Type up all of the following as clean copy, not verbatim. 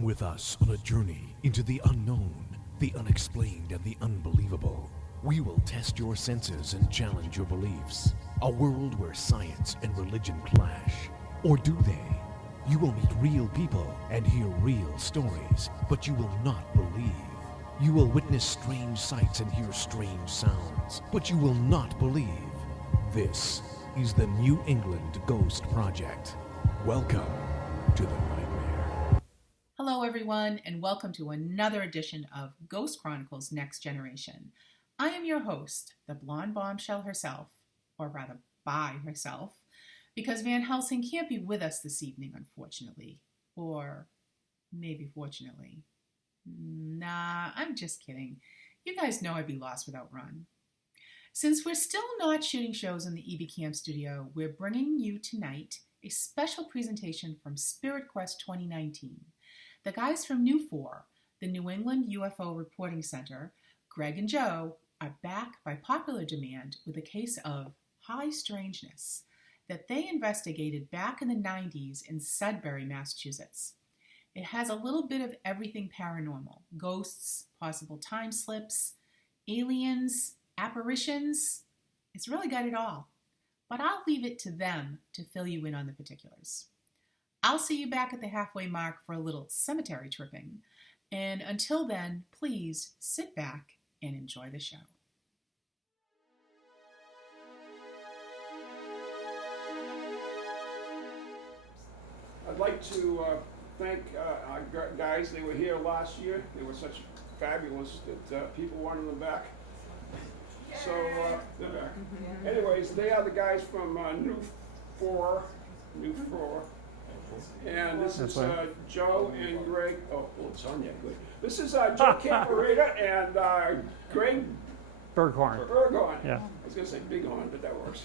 Come with us on a journey into the unknown, the unexplained, and the unbelievable. We will test your senses and challenge your beliefs. A world where science and religion clash. Or do they? You will meet real people and hear real stories, but you will not believe. You will witness strange sights and hear strange sounds, but you will not believe. This is the New England Ghost Project. Welcome to the nightmare. Hello, everyone, and welcome to another edition of Ghost Chronicles Next Generation. I am your host, the blonde bombshell herself, or rather by herself, because Van Helsing can't be with us this evening, unfortunately. Or maybe fortunately. Nah, I'm just kidding. You guys know I'd be lost without Ron. Since we're still not shooting shows in the EBCAM studio, we're bringing you tonight a special presentation from Spirit Quest 2019. The guys from NEUFOR, the New England UFO Reporting Center, Greg and Joe, are back by popular demand with a case of high strangeness that they investigated back in the 90s in Sudbury, Massachusetts. It has a little bit of everything paranormal: ghosts, possible time slips, aliens, apparitions. It's really got it all. But I'll leave it to them to fill you in on the particulars. I'll see you back at the halfway mark for a little cemetery tripping. And until then, please sit back and enjoy the show. I'd like to thank our guys. They were here last year. They were such fabulous that people wanted them back. So they're back. Anyways, they are the guys from NEUFOR. And this is Joe and Greg. Oh, it's on there. Good. This is Joe Camperita and Greg Berghorn. Yeah. I was going to say Bighorn, but that works.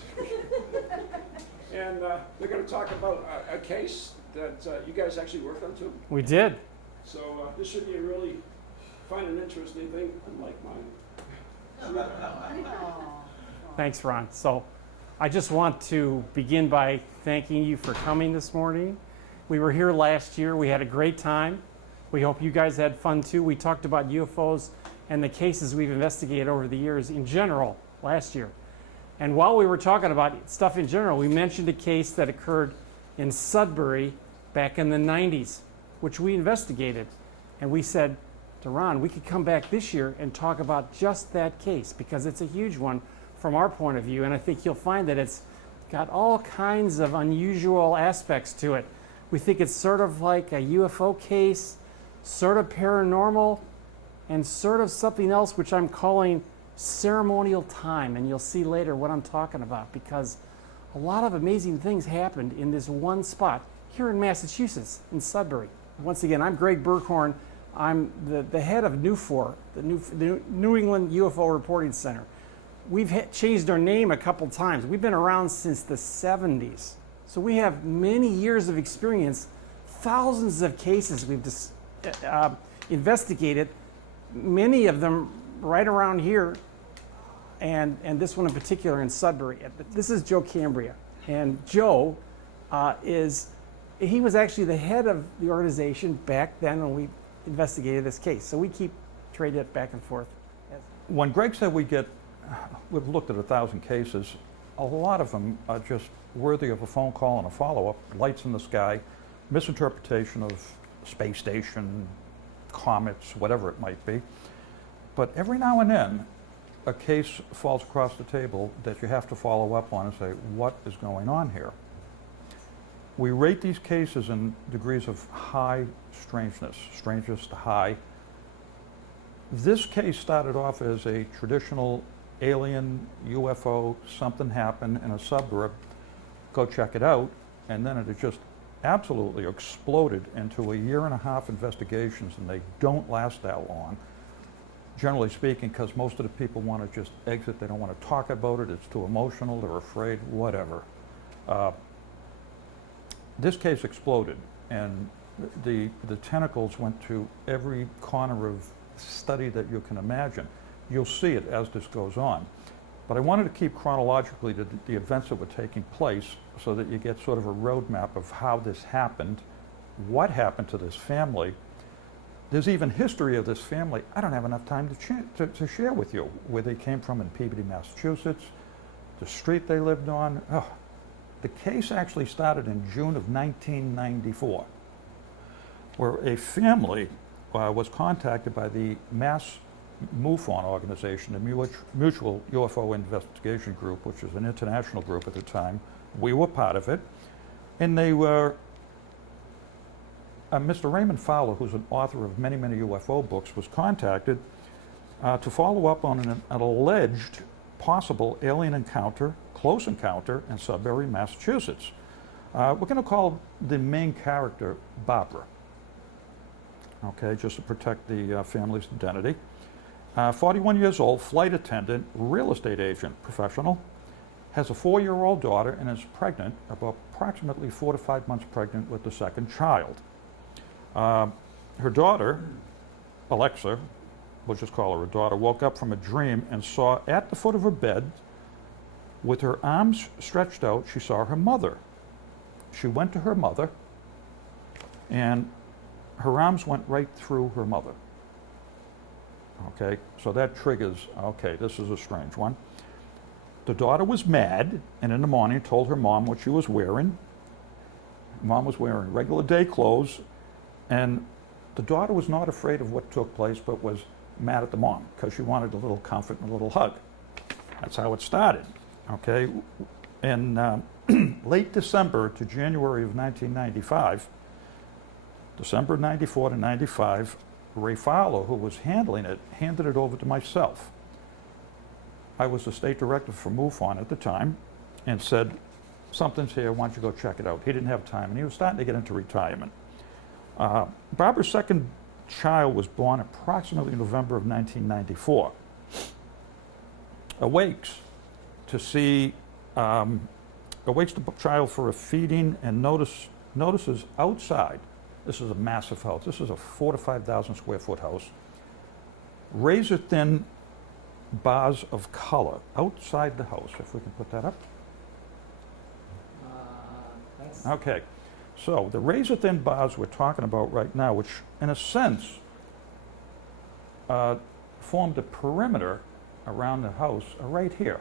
And they're going to talk about a case that you guys actually worked on too. We did. So this should be a really fun and interesting thing, unlike mine. Thanks, Ron. So I just want to begin by thanking you for coming this morning. We were here last year. We had a great time. We hope you guys had fun too. We talked about UFOs and the cases we've investigated over the years in general last year. And while we were talking about stuff in general, we mentioned a case that occurred in Sudbury back in the 90s, which we investigated. And we said to Ron, we could come back this year and talk about just that case because it's a huge one from our point of view. And I think you'll find that it's got all kinds of unusual aspects to it. We think it's sort of like a UFO case, sort of paranormal, and sort of something else which I'm calling ceremonial time. And you'll see later what I'm talking about because a lot of amazing things happened in this one spot here in Massachusetts, in Sudbury. Once again, I'm Greg Berghorn. I'm the head of NEUFOR, the New England UFO Reporting Center. We've changed our name a couple times. We've been around since the 70s. So we have many years of experience, thousands of cases we've investigated, many of them right around here, and this one in particular in Sudbury. This is Joe Cambria. And Joe he was actually the head of the organization back then when we investigated this case. So we keep trading it back and forth. When Greg said we've looked at 1,000 cases, a lot of them are just worthy of a phone call and a follow-up. Lights in the sky, misinterpretation of space station, comets, whatever it might be. But every now and then, a case falls across the table that you have to follow up on and say, what is going on here? We rate these cases in degrees of high strangeness, strangest to high. This case started off as a traditional alien UFO, something happened in a suburb, go check it out, and then it had just absolutely exploded into 1.5 year investigations, and they don't last that long, generally speaking, because most of the people want to just exit. They don't want to talk about it. It's too emotional. They're afraid, whatever. This case exploded, and the tentacles went to every corner of study that you can imagine. You'll see it as this goes on. But I wanted to keep chronologically the events that were taking place so that you get sort of a roadmap of how this happened, what happened to this family, There's even history of this family. I don't have enough time to share with you where they came from in Peabody, Massachusetts, the street they lived on. Oh, the case actually started in June of 1994, where a family was contacted by the Mass MUFON organization, the Mutual UFO Investigation Group, which was an international group at the time. We were part of it. And they were, Mr. Raymond Fowler, who's an author of many, many UFO books, was contacted to follow up on an alleged possible alien encounter, close encounter in Sudbury, Massachusetts. We're going to call the main character Barbara, okay, just to protect the family's identity. 41 years old, flight attendant, real estate agent, professional, has a 4-year-old daughter and is pregnant, about approximately 4 to 5 months pregnant with the second child. Her daughter, Alexa, we'll just call her a daughter, woke up from a dream and saw at the foot of her bed, with her arms stretched out, she saw her mother. She went to her mother, and her arms went right through her mother. Okay, so that triggers, okay, this is a strange one. The daughter was mad, and in the morning told her mom what she was wearing. Mom was wearing regular day clothes, and the daughter was not afraid of what took place, but was mad at the mom because she wanted a little comfort and a little hug. That's how it started, okay? In late December to January of 1995, December 94 to 95, Ray Fowler, who was handling it, handed it over to myself. I was the state director for MUFON at the time and said, something's here, why don't you go check it out? He didn't have time, and he was starting to get into retirement. Barbara's second child was born approximately November of 1994. Awakes the child for a feeding and notices outside, this is a massive house, this is a 4,000 to 5,000 square foot house, razor-thin bars of color outside the house, if we can put that up. Okay, so the razor-thin bars we're talking about right now, which in a sense formed a perimeter around the house, are right here.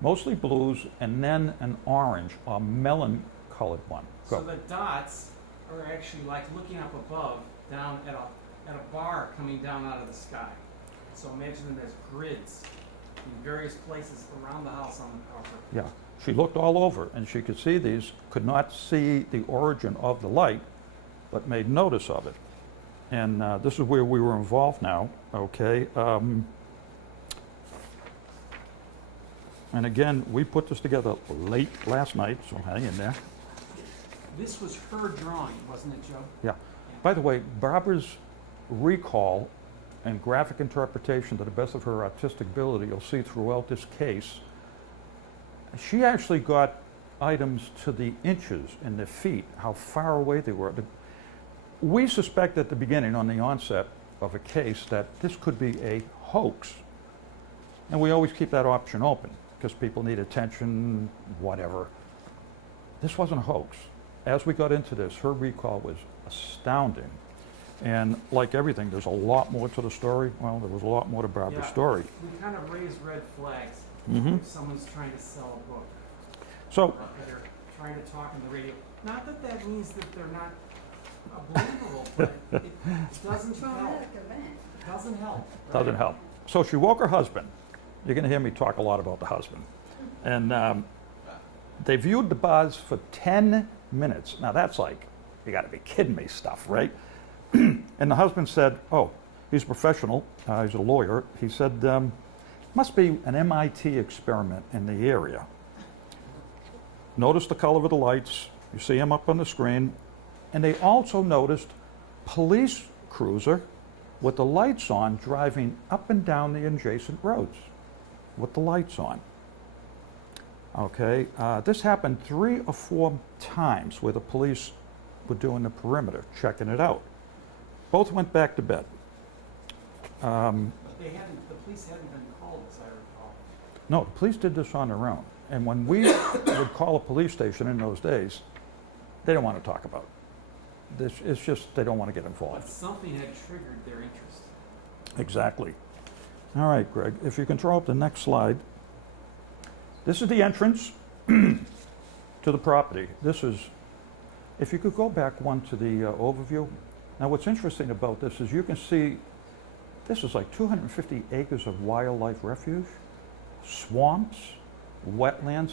Mostly blues and then an orange or melon-colored one. Go. So the dots are actually like looking up above, down at a bar coming down out of the sky. So imagine them as grids in various places around the house on the property. Yeah, she looked all over and she could see these, could not see the origin of the light, but made notice of it. And this is where we were involved now, okay? And again, we put this together late last night, so hang in there. This was her drawing, wasn't it, Joe? Yeah. By the way, Barbara's recall and graphic interpretation, to the best of her artistic ability, you'll see throughout this case, she actually got items to the inches in the feet, how far away they were. We suspect at the beginning, on the onset of a case, that this could be a hoax. And we always keep that option open, because people need attention, whatever. This wasn't a hoax. As we got into this, her recall was astounding. And like everything, there's a lot more to the story. Well, there was a lot more to Barbara's story. We kind of raise red flags if someone's trying to sell a book. So, Or they're trying to talk on the radio. Not that that means that they're not believable, but it doesn't help. It doesn't help. Right? doesn't help. So she woke her husband. You're going to hear me talk a lot about the husband. And they viewed the bars for 10 minutes. Now that's like, you got to be kidding me stuff, right? And the husband said, oh, he's a professional, he's a lawyer. He said, must be an MIT experiment in the area. Notice the color of the lights. You see them up on the screen. And they also noticed police cruiser with the lights on driving up and down the adjacent roads with the lights on. Okay, this happened 3 or 4 times where the police were doing the perimeter, checking it out. Both went back to bed. But the police hadn't been called, as I recall. No, the police did this on their own. And when we would call a police station in those days, they didn't want to talk about it. It's just they don't want to get involved. But something had triggered their interest. Exactly. All right, Greg, if you can throw up the next slide. This is the entrance to the property. This is, if you could go back one to the overview. Now, what's interesting about this is you can see this is like 250 acres of wildlife refuge, swamps, wetlands.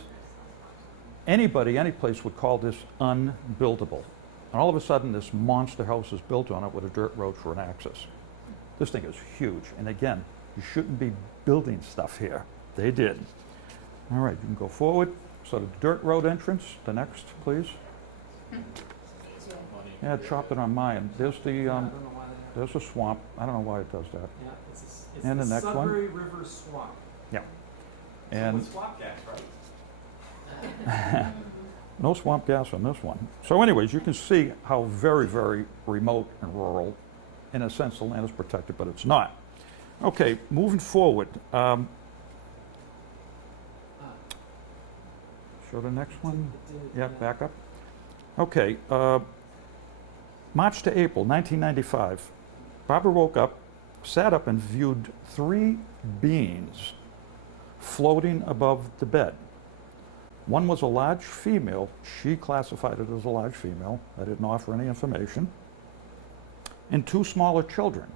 Anybody, any place would call this unbuildable. And all of a sudden, this monster house is built on it with a dirt road for an access. This thing is huge. And again, you shouldn't be building stuff here. They did. All right, you can go forward. So the dirt road entrance, the next, please. Yeah, I chopped it on mine. There's the, I don't know why that happened. there's a swamp. I don't know why it does that. Yeah, it's And the the next one? Sudbury River Swamp. Yeah. And Swamp gas, right? no swamp gas on this one. So anyways, you can see how very, very remote and rural. In a sense, the land is protected, but it's not. Okay, moving forward. Show the next one. Yeah, back up. Okay, March to April 1995. Barbara woke up, sat up, and viewed 3 beings floating above the bed. One was a large female. She classified it as a large female. I didn't offer any information. And 2 smaller children.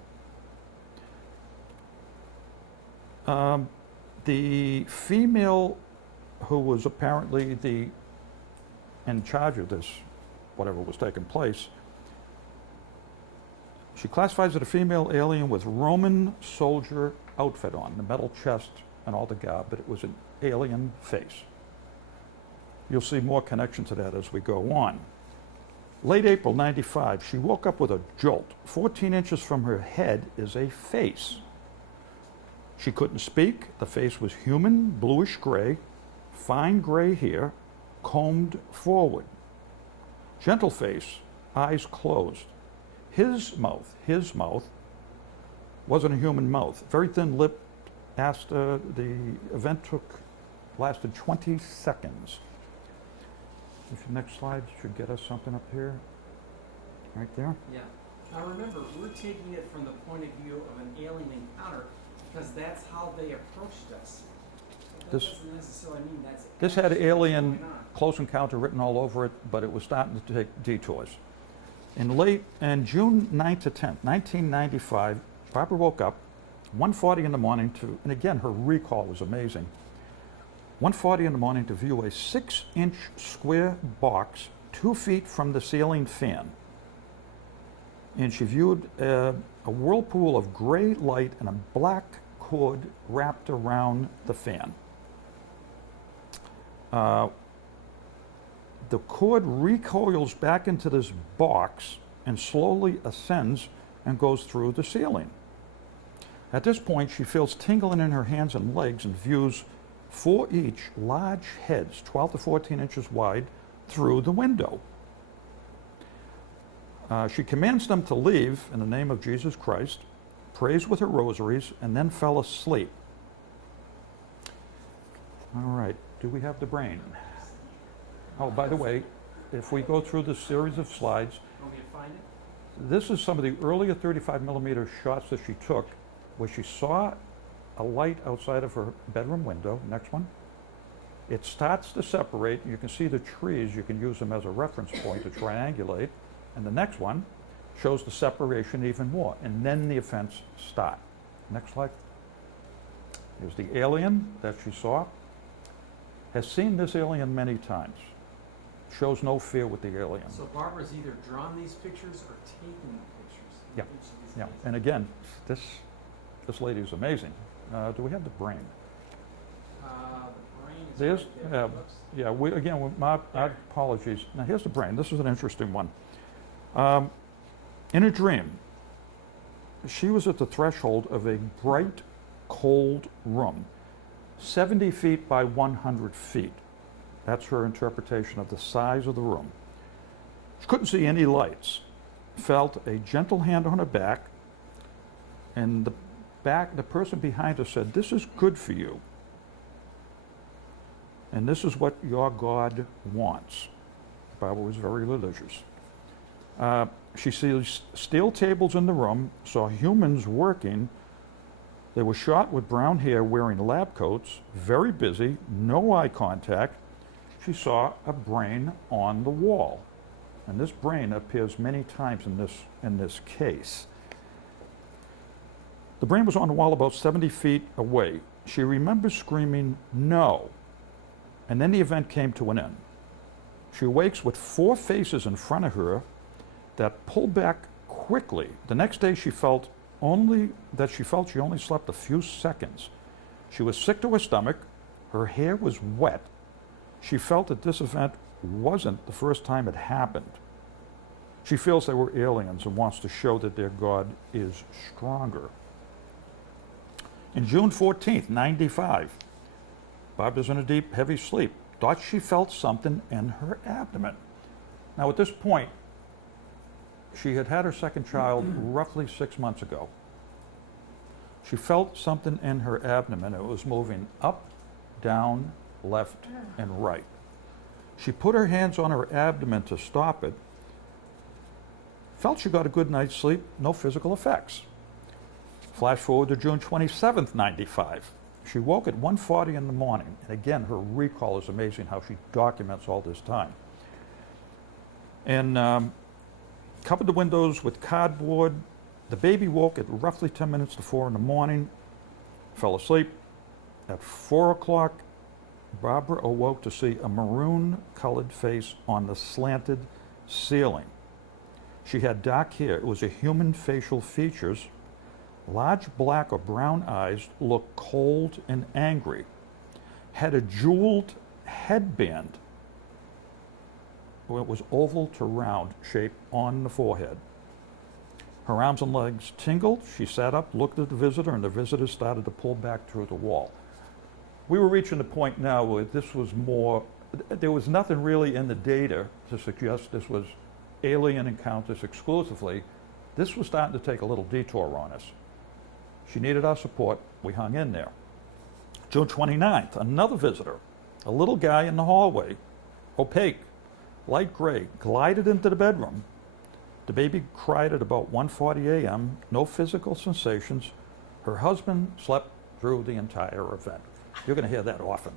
The female who was apparently in charge of this, whatever was taking place, she classifies it a female alien with Roman soldier outfit on, the metal chest and all the garb, but it was an alien face. You'll see more connection to that as we go on. Late April 95, she woke up with a jolt. 14 inches from her head is a face. She couldn't speak. The face was human, bluish gray, fine gray hair, combed forward. Gentle face, eyes closed. His mouth wasn't a human mouth. Very thin lipped. The event lasted 20 seconds. If the next slide should get us something up here. Right there. Yeah. Now remember, we're taking it from the point of view of an alien encounter because that's how they approached us. That This- doesn't necessarily mean that's This had actually what's alien going on. close encounter written all over it, but it was starting to take detours. In June 9th to 10th, 1995, Barbara woke up 1:40 in the morning and again, her recall was amazing. 1:40 in the morning to view a 6-inch square box 2 feet from the ceiling fan. And she viewed a whirlpool of gray light and a black cord wrapped around the fan. The cord recoils back into this box and slowly ascends and goes through the ceiling. At this point, she feels tingling in her hands and legs and views 4 each large heads, 12 to 14 inches wide, through the window. She commands them to leave in the name of Jesus Christ, prays with her rosaries, and then fell asleep. All right, do we have the brain? Oh, by the way, if we go through this series of slides, You want me to find it? this is some of the earlier 35 millimeter shots that she took where she saw a light outside of her bedroom window. Next one. It starts to separate. You can see the trees. You can use them as a reference point to triangulate. And the next one shows the separation even more. And then the events start. Next slide. Here's the alien that she saw. Has seen this alien many times. Shows no fear with the alien. So Barbara's either drawn these pictures or taken the pictures. in Yeah, each of these Yeah, cases. and again, this lady is amazing. Do we have the brain? The brain is There's, right there. Whoops. yeah, my apologies. Now here's the brain. This is an interesting one. In a dream, she was at the threshold of a bright, cold room, 70 feet by 100 feet. That's her interpretation of the size of the room. She couldn't see any lights. Felt a gentle hand on her back, and the person behind her said, "This is good for you. And this is what your God wants." Barbara was very religious. She sees steel tables in the room, saw humans working. They were shot with brown hair, wearing lab coats, very busy, no eye contact. She saw a brain on the wall. And this brain appears many times in this case. The brain was on the wall about 70 feet away. She remembers screaming, "No." And then the event came to an end. She awakes with 4 faces in front of her that pull back quickly. The next day she felt she only slept a few seconds. She was sick to her stomach. Her hair was wet. She felt that this event wasn't the first time it happened. She feels they were aliens and wants to show that their God is stronger. In June 14th, 95, Barbara's in a deep, heavy sleep. Thought she felt something in her abdomen. Now, at this point, she had had her second child roughly 6 months ago. She felt something in her abdomen. It was moving up, down, left, and right. She put her hands on her abdomen to stop it. Felt she got a good night's sleep, no physical effects. Flash forward to June 27th, 95. She woke at 1:40 in the morning. And again, her recall is amazing how she documents all this time. And covered the windows with cardboard. The baby woke at roughly 10 minutes to 4 in the morning, fell asleep. At 4 o'clock, Barbara awoke to see a maroon-colored face on the slanted ceiling. She had dark hair. It was a human facial features. Large black or brown eyes, looked cold and angry. Had a jeweled headband. It was oval to round shape on the forehead. Her arms and legs tingled. She sat up, looked at the visitor, and the visitor started to pull back through the wall. We were reaching the point now where this was more, there was nothing really in the data to suggest this was alien encounters exclusively. This was starting to take a little detour on us. She needed our support. We hung in there. June 29th, another visitor, a little guy in the hallway, opaque, light gray, glided into the bedroom. The baby cried at about 1:40 a.m., no physical sensations. Her husband slept through the entire event. You're going to hear that often.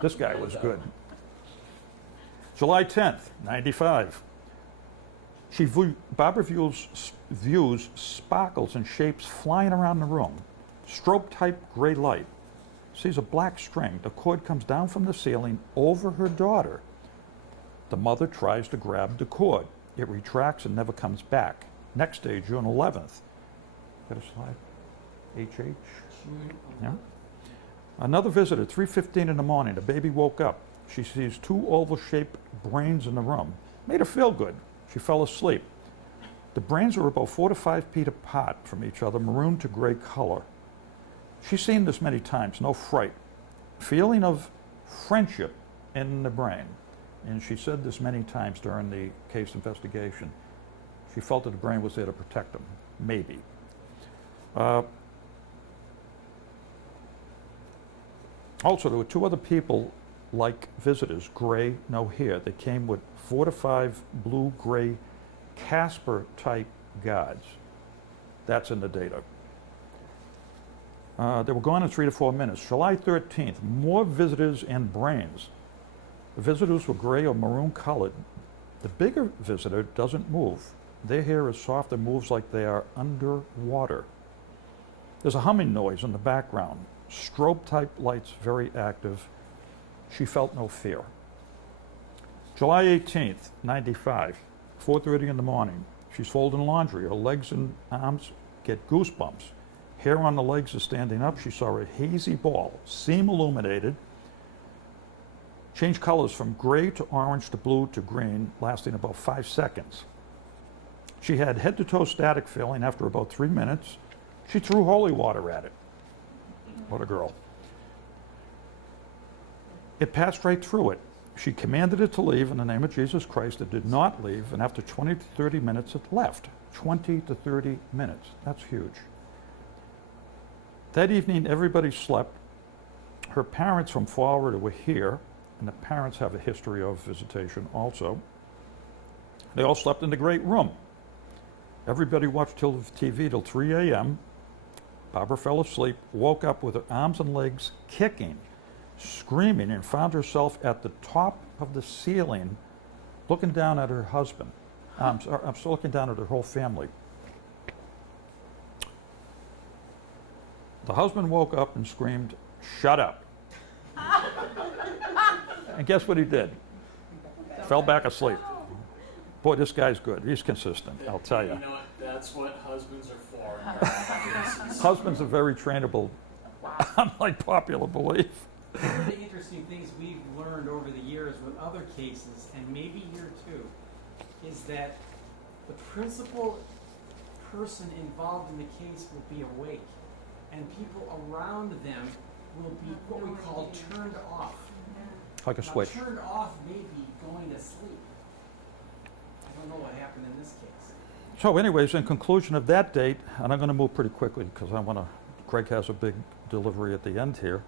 This guy was good. July 10th, 95. Barbara views sparkles and shapes flying around the room. Strobe-type gray light. Sees a black string. The cord comes down from the ceiling over her daughter. The mother tries to grab the cord. It retracts and never comes back. Next day, June 11th. Got a slide? HH? Yeah. Another visitor, 3:15 in the morning. The baby woke up. She sees 2 oval-shaped brains in the room. Made her feel good. She fell asleep. The brains were about 4 to 5 feet apart from each other, maroon to gray color. She's seen this many times, no fright. Feeling of friendship in the brain. And she said this many times during the case investigation. She felt that the brain was there to protect them, maybe. Also, there were 2 other people like visitors, gray, no hair. They came with 4 to 5 blue-gray Casper-type guards. That's in the data. They were gone in 3 to 4 minutes. July 13th, more visitors and brains. The visitors were gray or maroon colored. The bigger visitor doesn't move. Their hair is soft and moves like they are underwater. There's a humming noise in the background. Strobe-type lights very active. She felt no fear. July 18th, 95, 4:30 in the morning. She's folding laundry. Her legs and arms get goosebumps. Hair on the legs is standing up. She saw a hazy ball, seam illuminated, change colors from gray to orange to blue to green, lasting about 5 seconds. She had head-to-toe static feeling after about 3 minutes. She threw holy water at it. What a girl. It passed right through it. She commanded it to leave in the name of Jesus Christ. It did not leave, and after 20 to 30 minutes, it left. 20 to 30 minutes. That's huge. That evening, everybody slept. Her parents from Florida were here, and the parents have a history of visitation also. They all slept in the great room. Everybody watched TV till 3 a.m. Barbara fell asleep, woke up with her arms and legs kicking, screaming, and found herself at the top of the ceiling looking down at her husband. I'm still looking down at her whole family. The husband woke up and screamed, "Shut up." And guess what he did? Fell back asleep. Boy, this guy's good. He's consistent, I'll tell you. You know what? That's what husbands are for. Husbands are very trainable, unlike popular belief. One of the interesting things we've learned over the years with other cases, and maybe here too, is that the principal person involved in the case will be awake, and people around them will be what we call turned off. Like a switch. Now, turned off may be going to sleep. I don't know what happened in this case. So anyways, in conclusion of that date, and I'm going to move pretty quickly because Greg has a big delivery at the end here.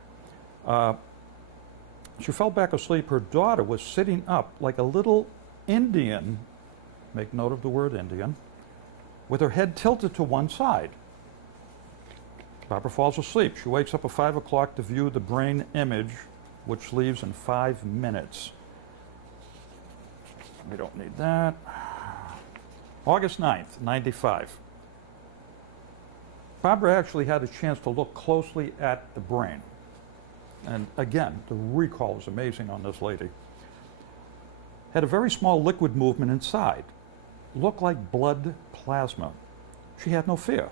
She fell back asleep. Her daughter was sitting up like a little Indian, make note of the word Indian, with her head tilted to one side. Barbara falls asleep. She wakes up at 5 o'clock to view the brain image, which leaves in 5 minutes. We don't need that. August 9th, 95. Barbara actually had a chance to look closely at the brain. And again, the recall is amazing on this lady. Had a very small liquid movement inside. Looked like blood plasma. She had no fear.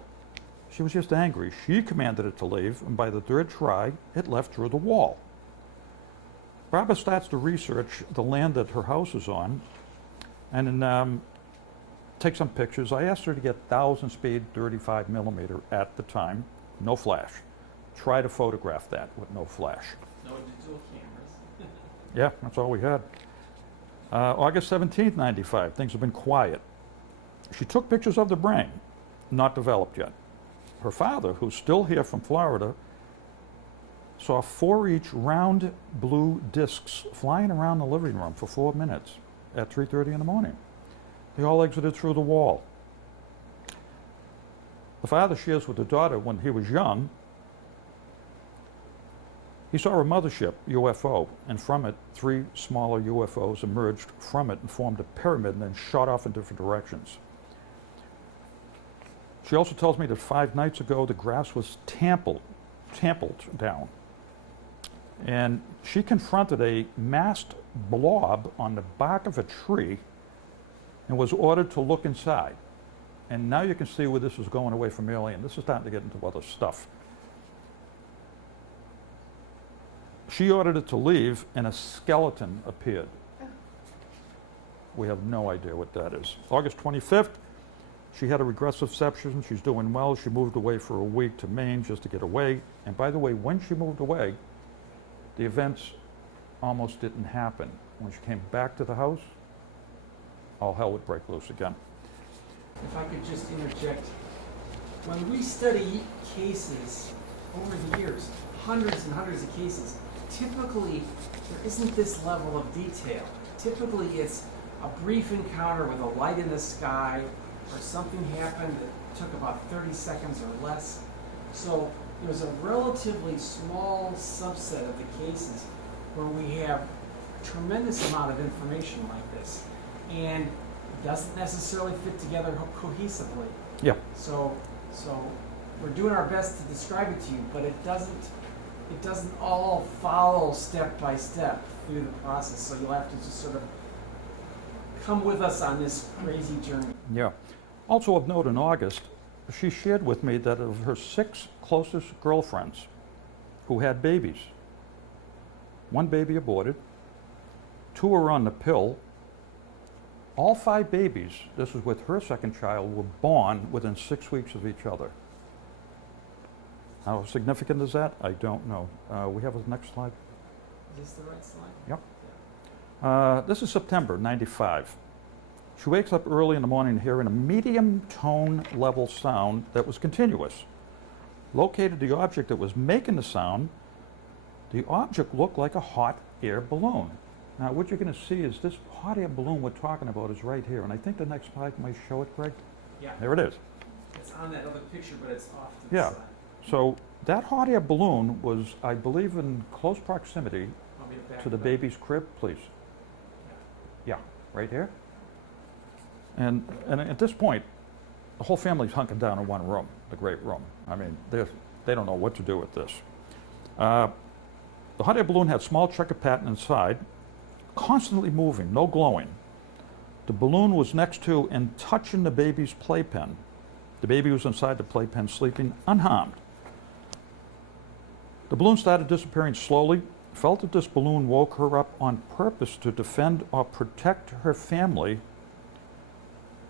She was just angry. She commanded it to leave, and by the third try, it left through the wall. Barbara starts to research the land that her house is on, and take some pictures. I asked her to get 1,000 speed 35 millimeter at the time, no flash. Try to photograph that with no flash. No digital cameras. Yeah, that's all we had. August 17th, 95, things have been quiet. She took pictures of the brain, not developed yet. Her father, who's still here from Florida, saw 4 each round blue discs flying around the living room for 4 minutes at 3:30 in the morning. They all exited through the wall. The father shares with the daughter when he was young, he saw a mothership UFO, and from it, 3 smaller UFOs emerged from it and formed a pyramid and then shot off in different directions. She also tells me that 5 nights ago, the grass was trampled down. And she confronted a masked blob on the bark of a tree and was ordered to look inside. And now you can see where this is going away from alien. This is starting to get into other stuff. She ordered it to leave, and a skeleton appeared. We have no idea what that is. August 25th, she had a regressive sepsis. She's doing well. She moved away for a week to Maine just to get away. And by the way, when she moved away, the events almost didn't happen. When she came back to the house, all hell would break loose again. If I could just interject, when we study cases over the years, hundreds and hundreds of cases, typically there isn't this level of detail. Typically it's a brief encounter with a light in the sky, or something happened that took about 30 seconds or less. So there's a relatively small subset of the cases where we have a tremendous amount of information like this, and it doesn't necessarily fit together cohesively. Yeah. So we're doing our best to describe it to you, but it doesn't all follow step by step through the process. So you'll have to just sort of come with us on this crazy journey. Yeah. Also of note, in August, she shared with me that of her 6 closest girlfriends who had babies, 1 baby aborted, 2 are on the pill. All 5 babies, this is with her second child, were born within 6 weeks of each other. How significant is that? I don't know. We have a next slide. Is this the right slide? Yep. This is September 95. She wakes up early in the morning hearing a medium tone level sound that was continuous. Located the object that was making the sound. The object looked like a hot air balloon. Now, what you're going to see is this hot air balloon we're talking about is right here, and I think the next slide might show it, Greg. Yeah. There it is. It's on that other picture, but it's off to the Yeah. side. So that hot air balloon was, I believe, in close proximity Want me to back to the it up? baby's crib, please. Yeah, right here. And at this point, the whole family's hunkered down in one room, the great room. I mean, they don't know what to do with this. The hot air balloon had small checkered pattern inside, constantly moving, no glowing. The balloon was next to and touching the baby's playpen. The baby was inside the playpen sleeping unharmed. The balloon started disappearing slowly. Felt that this balloon woke her up on purpose to defend or protect her family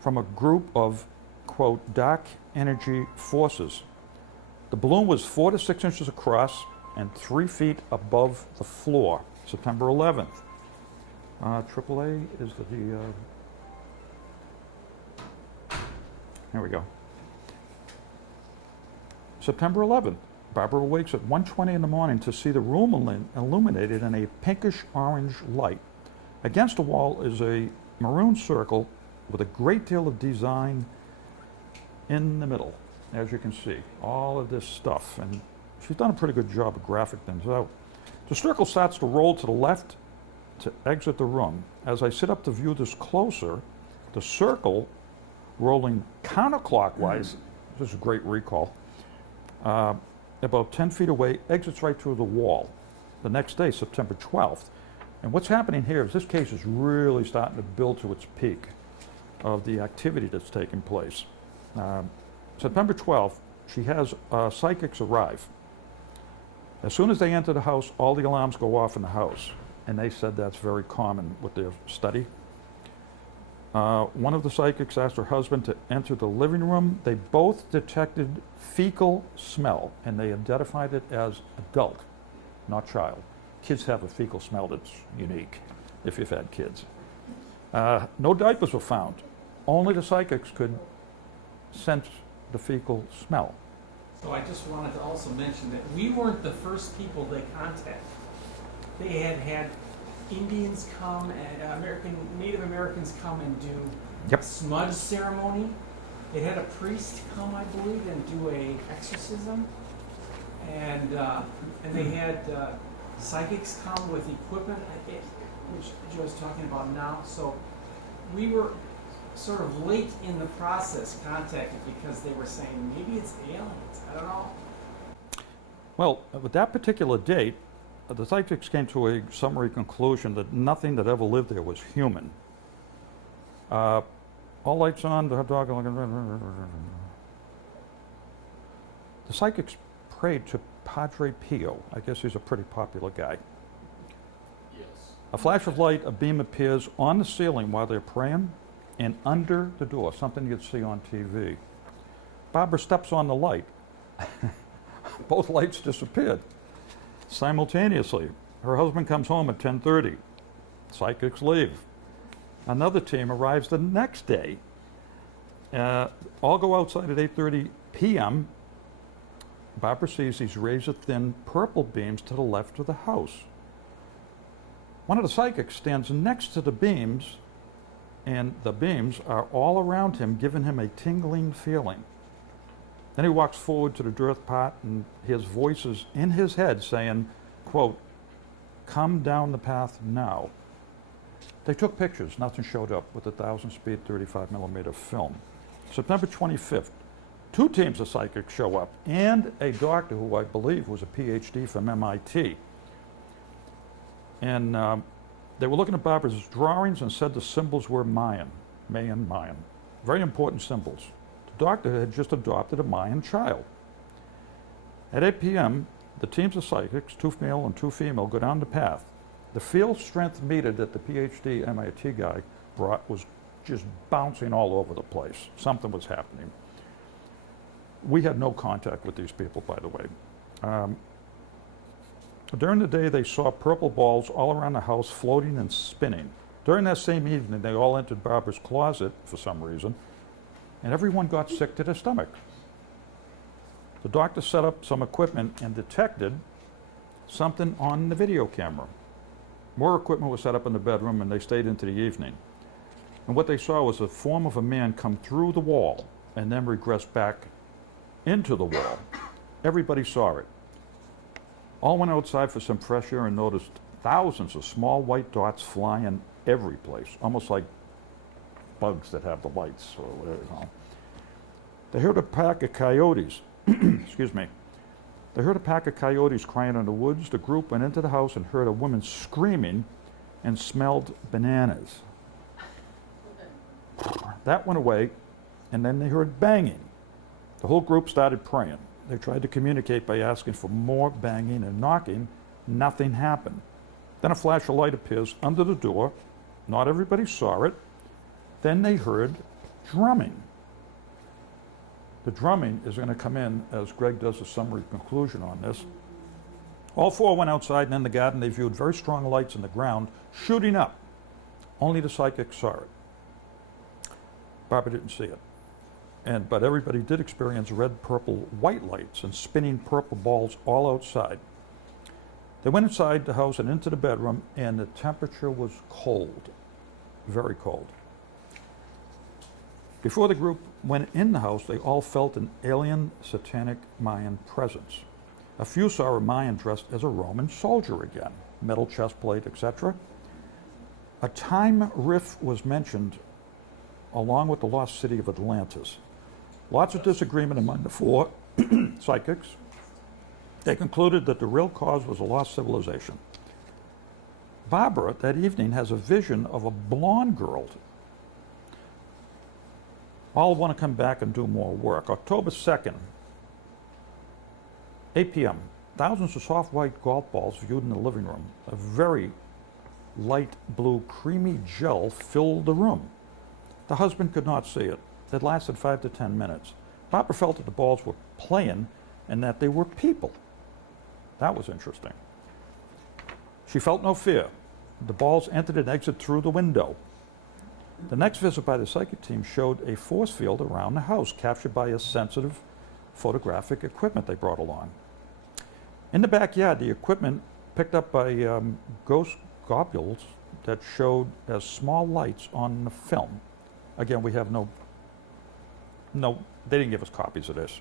from a group of, quote, dark energy forces. The balloon was 4 to 6 inches across and 3 feet above the floor. September 11th. AAA is the here we go. September 11th. Barbara awakes at 1:20 in the morning to see the room illuminated in a pinkish orange light. Against the wall is a maroon circle with a great deal of design in the middle, as you can see. All of this stuff, and she's done a pretty good job of graphic things out. The circle starts to roll to the left to exit the room. As I sit up to view this closer, the circle rolling counterclockwise, this is a great recall, about 10 feet away, exits right through the wall. The next day, September 12th. And what's happening here is this case is really starting to build to its peak of the activity that's taking place. September 12th, she has psychics arrive. As soon as they enter the house, all the alarms go off in the house. And they said that's very common with their study. One of the psychics asked her husband to enter the living room. They both detected fecal smell, and they identified it as adult, not child. Kids have a fecal smell that's unique, if you've had kids. No diapers were found. Only the psychics could sense the fecal smell. So I just wanted to also mention that we weren't the first people they contacted. They had Indians come and Native Americans come and do a smudge ceremony. They had a priest come, I believe, and do a exorcism, and they had psychics come with equipment, which Joe's talking about now. So we were sort of late in the process contacted because they were saying maybe it's aliens. I don't know. Well, with that particular date, the psychics came to a summary conclusion that nothing that ever lived there was human. All lights on, the dog. The psychics prayed to Padre Pio. I guess he's a pretty popular guy. Yes. A flash of light, a beam appears on the ceiling while they're praying and under the door, something you'd see on TV. Barbara steps on the light. Both lights disappeared simultaneously. Her husband comes home at 10:30. Psychics leave. Another team arrives the next day. All go outside at 8:30 p.m. Barbara sees these razor-thin purple beams to the left of the house. One of the psychics stands next to the beams, and the beams are all around him, giving him a tingling feeling. Then he walks forward to the dirt pot and hears voices in his head saying, quote, "Come down the path now." They took pictures. Nothing showed up with a 1,000-speed 35mm film. September 25th, 2 teams of psychics show up and a doctor who I believe was a PhD from MIT. And they were looking at Barbara's drawings and said the symbols were Mayan. Very important symbols. The doctor had just adopted a Mayan child. At 8 p.m., the teams of psychics, 2 male and 2 female, go down the path. The field strength meter that the PhD MIT guy brought was just bouncing all over the place. Something was happening. We had no contact with these people, by the way. During the day, they saw purple balls all around the house floating and spinning. During that same evening, they all entered Barbara's closet for some reason, and everyone got sick to their stomach. The doctor set up some equipment and detected something on the video camera. More equipment was set up in the bedroom, and they stayed into the evening. And what they saw was the form of a man come through the wall and then regress back into the wall. Everybody saw it. All went outside for some fresh air and noticed thousands of small white dots flying every place, almost like bugs that have the lights or whatever. You know. They heard a pack of coyotes. Excuse me. They heard a pack of coyotes crying in the woods. The group went into the house and heard a woman screaming and smelled bananas. That went away, and then they heard banging. The whole group started praying. They tried to communicate by asking for more banging and knocking. Nothing happened. Then a flash of light appears under the door. Not everybody saw it. Then they heard drumming. The drumming is going to come in as Greg does a summary conclusion on this. All four went outside and in the garden. They viewed very strong lights in the ground shooting up. Only the psychic saw it. Barbara didn't see it. But everybody did experience red, purple, white lights and spinning purple balls all outside. They went inside the house and into the bedroom, and the temperature was cold, very cold. Before the group went in the house, they all felt an alien, satanic Mayan presence. A few saw a Mayan dressed as a Roman soldier again, metal chest plate, etc. A time rift was mentioned along with the lost city of Atlantis. Lots of disagreement among the four psychics. They concluded that the real cause was a lost civilization. Barbara, that evening, has a vision of a blonde girl. All want to come back and do more work. October 2nd, 8 p.m., thousands of soft white golf balls viewed in the living room. A very light blue creamy gel filled the room. The husband could not see it. It lasted 5 to 10 minutes. Barbara felt that the balls were playing and that they were people. That was interesting. She felt no fear. The balls entered and exited through the window. The next visit by the psychic team showed a force field around the house, captured by a sensitive photographic equipment they brought along. In the backyard, the equipment picked up by ghost globules that showed as small lights on the film. Again, we have no, they didn't give us copies of this.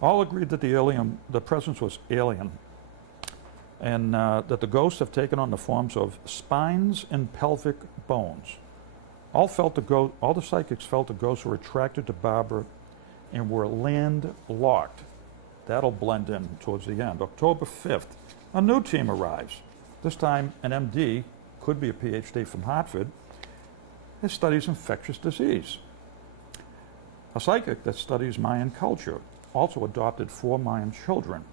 All agreed that the presence was alien, and that the ghosts have taken on the forms of spines and pelvic bones. All the psychics felt the ghosts were attracted to Barbara and were landlocked. That'll blend in towards the end. October 5th, a new team arrives. This time, an MD, could be a PhD from Hartford, that studies infectious disease. A psychic that studies Mayan culture, also adopted 4 Mayan children.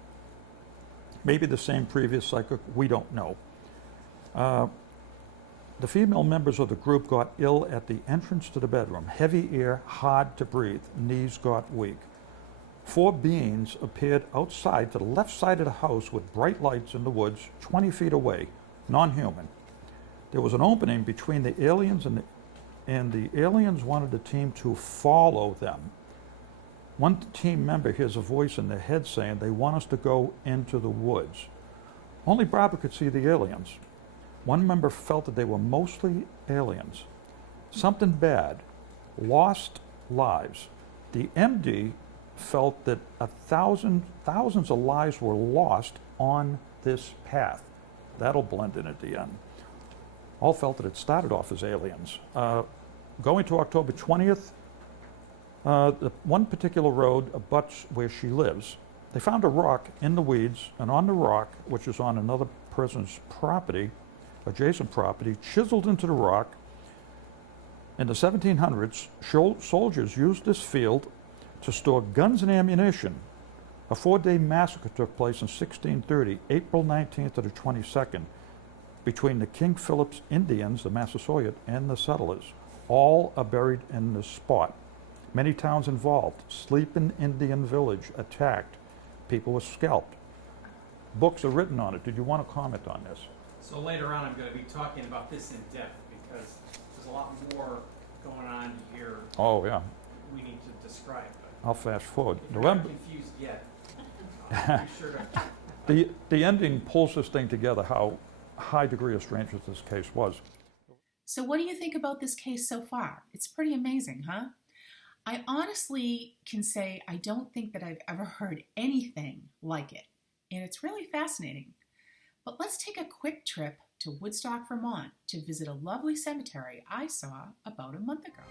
Maybe the same previous psychic, we don't know. The female members of the group got ill at the entrance to the bedroom. Heavy air, hard to breathe, knees got weak. 4 beings appeared outside to the left side of the house with bright lights in the woods 20 feet away, non-human. There was an opening between the aliens and the aliens wanted the team to follow them. One team member hears a voice in their head saying they want us to go into the woods. Only Barbara could see the aliens. One member felt that they were mostly aliens. Something bad, lost lives. The MD felt that thousands of lives were lost on this path. That'll blend in at the end. All felt that it started off as aliens. Going to October 20th, one particular road abuts where she lives. They found a rock in the weeds, and on the rock, which is on another person's property, adjacent property, chiseled into the rock. In the 1700s, soldiers used this field to store guns and ammunition. A 4-day massacre took place in 1630, April 19th to the 22nd, between the King Philip's Indians, the Massasoit, and the settlers. All are buried in this spot. Many towns involved. Sleeping Indian village attacked. People were scalped. Books are written on it. Did you want to comment on this? So later on, I'm going to be talking about this in depth because there's a lot more going on here. Oh, yeah. We need to describe. I'll fast forward. If you're not confused yet, be sure to. The ending pulls this thing together how high degree of strangeness this case was. So what do you think about this case so far? It's pretty amazing, huh? I honestly can say I don't think that I've ever heard anything like it, and it's really fascinating. But let's take a quick trip to Woodstock, Vermont to visit a lovely cemetery I saw about a month ago.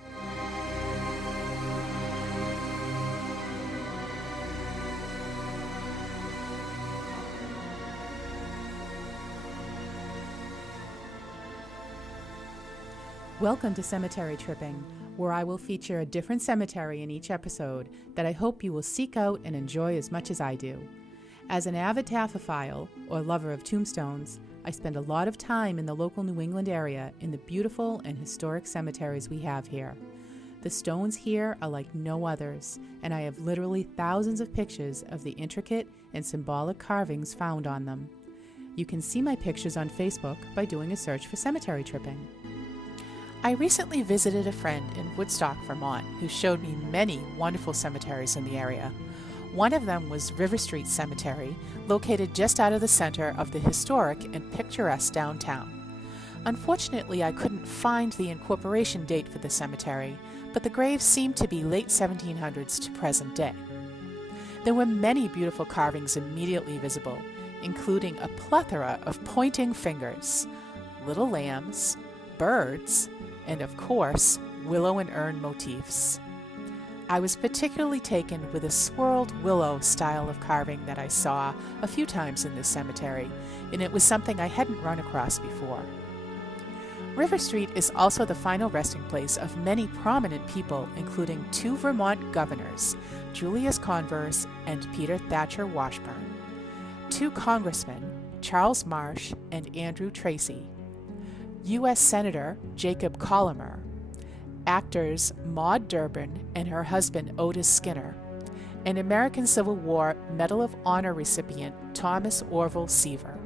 Welcome to Cemetery Tripping, where I will feature a different cemetery in each episode that I hope you will seek out and enjoy as much as I do. As an avid taphophile, or lover of tombstones, I spend a lot of time in the local New England area in the beautiful and historic cemeteries we have here. The stones here are like no others, and I have literally thousands of pictures of the intricate and symbolic carvings found on them. You can see my pictures on Facebook by doing a search for Cemetery Tripping. I recently visited a friend in Woodstock, Vermont, who showed me many wonderful cemeteries in the area. One of them was River Street Cemetery, located just out of the center of the historic and picturesque downtown. Unfortunately, I couldn't find the incorporation date for the cemetery, but the graves seemed to be late 1700s to present day. There were many beautiful carvings immediately visible, including a plethora of pointing fingers, little lambs, birds, and of course, willow and urn motifs. I was particularly taken with a swirled willow style of carving that I saw a few times in this cemetery, and it was something I hadn't run across before. River Street is also the final resting place of many prominent people, including 2 Vermont governors, Julius Converse and Peter Thatcher Washburn, 2 congressmen, Charles Marsh and Andrew Tracy, U.S. Senator Jacob Collamer, actors Maude Durbin and her husband Otis Skinner, and American Civil War Medal of Honor recipient Thomas Orville Seaver.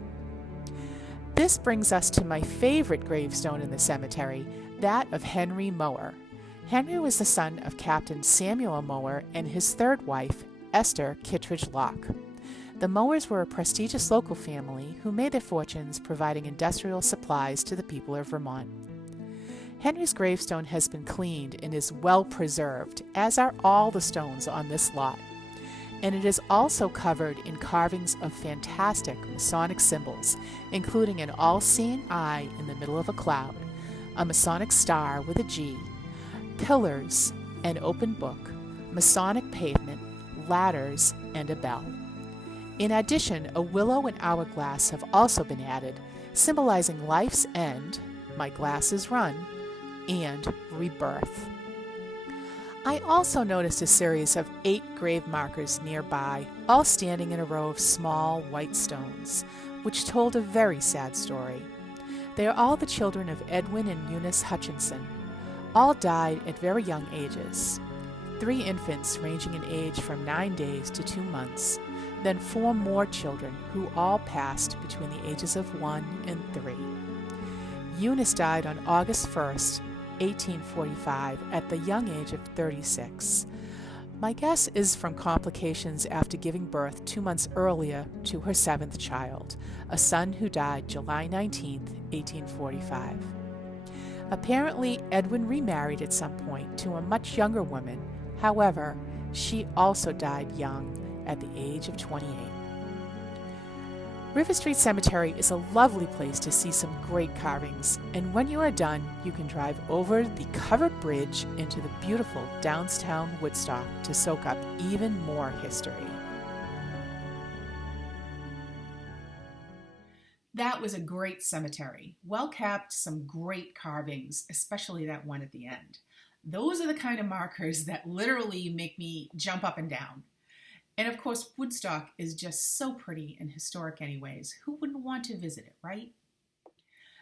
This brings us to my favorite gravestone in the cemetery, that of Henry Mower. Henry was the son of Captain Samuel Mower and his third wife, Esther Kittredge Locke. The Mowers were a prestigious local family who made their fortunes providing industrial supplies to the people of Vermont. Henry's gravestone has been cleaned and is well preserved, as are all the stones on this lot. And it is also covered in carvings of fantastic Masonic symbols, including an all-seeing eye in the middle of a cloud, a Masonic star with a G, pillars, an open book, Masonic pavement, ladders, and a bell. In addition, a willow and hourglass have also been added, symbolizing life's end, my glass is run, and rebirth. I also noticed a series of 8 grave markers nearby, all standing in a row of small white stones, which told a very sad story. They are all the children of Edwin and Eunice Hutchinson. All died at very young ages. 3 infants ranging in age from 9 days to 2 months, then 4 more children who all passed between the ages of 1 and 3. Eunice died on August 1st, 1845, at the young age of 36. My guess is from complications after giving birth 2 months earlier to her 7th child, a son who died July 19, 1845. Apparently, Edwin remarried at some point to a much younger woman. However, she also died young at the age of 28. River Street Cemetery is a lovely place to see some great carvings, and when you are done, you can drive over the covered bridge into the beautiful downtown Woodstock to soak up even more history. That was a great cemetery. Well kept, some great carvings, especially that one at the end. Those are the kind of markers that literally make me jump up and down. And of course, Woodstock is just so pretty and historic anyways. Who wouldn't want to visit it, right?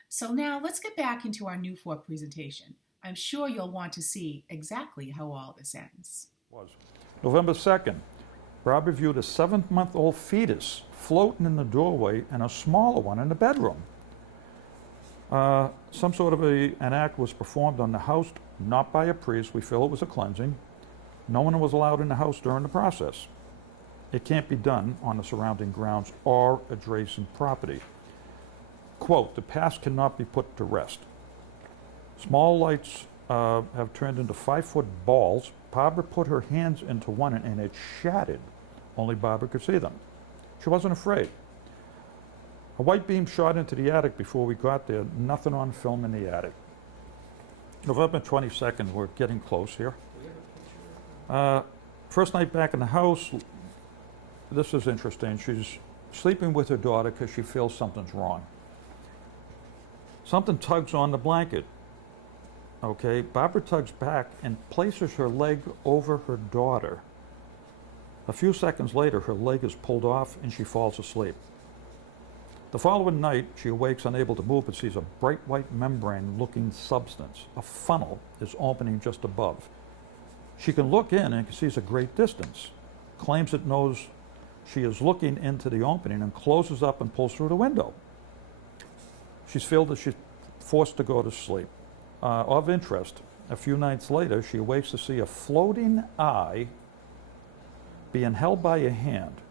So now let's get back into our NEUFOR presentation. I'm sure you'll want to see exactly how all this ends. November 2nd, Barbara viewed a 7-month-old fetus floating in the doorway and a smaller one in the bedroom. Some sort of an act was performed on the house, not by a priest. We feel it was a cleansing. No one was allowed in the house during the process. It can't be done on the surrounding grounds or adjacent property. quote, "The past cannot be put to rest." Small lights have turned into 5-foot balls. Barbara put her hands into one and it shattered. Only Barbara could see them. She wasn't afraid. A white beam shot into the attic before we got there. Nothing on film in the attic. November 22nd, we're getting close here. First night back in the house, this is interesting. She's sleeping with her daughter because she feels something's wrong. Something tugs on the blanket. Okay, Barbara tugs back and places her leg over her daughter. A few seconds later, her leg is pulled off and she falls asleep. The following night, she awakes unable to move but sees a bright white membrane-looking substance. A funnel is opening just above. She can look in and sees a great distance. Claims it knows she is looking into the opening and closes up and pulls through the window. She's forced to go to sleep. Of interest, a few nights later, she awakes to see a floating eye being held by a hand.